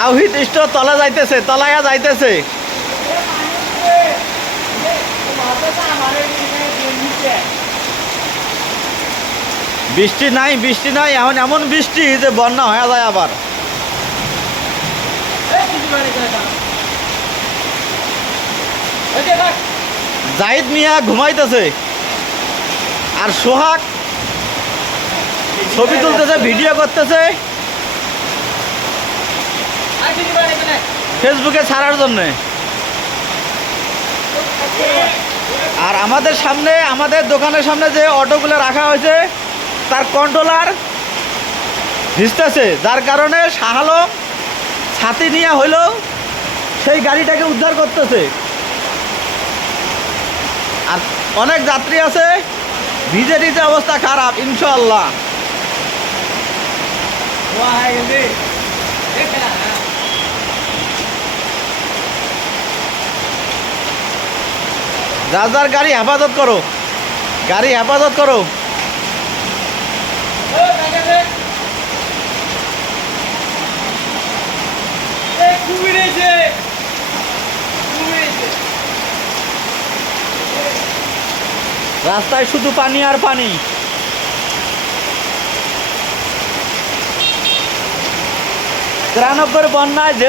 তাওহিদ স্টোর তলা যাইতেছে, তলায়া যাইতেছে। বৃষ্টি নাই বৃষ্টি নাই, এখন এমন বৃষ্টি যে বন্যা হয়ে যায় আবার। জাহিদ মিয়া ঘুমাইতেছে। আর সোহাগ ছবি তুলতেছে, ভিডিও করতেছে। ফেসবুকে ছাড়ার জন্যে। আর আমাদের সামনে আমাদের দোকানের সামনে যে অটোগুলো রাখা হয়েছে তার কন্ট্রোলার ভিজতেছে। যার কারণে শাহালম ছাতি নিয়ে হইলেও সেই গাড়িটাকে উদ্ধার করতেছে। আর অনেক যাত্রী আছে ভিজে ভিজে অবস্থা খারাপ ইনশাল্লাহ যার গাড়ি হেফাজত করো। গাড়ি হেফাজত করো। রাস্তায় শুধু পানি আর পানি। তিরানব্বই বন্যায় যে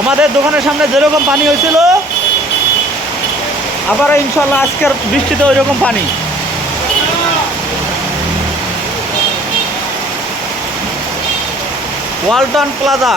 আমাদের দোকানের সামনে যেরকম পানি হয়েছিল আবার ইনশাল্লাহ আজকের বৃষ্টিতে ওই রকম পানি। Walton plaza.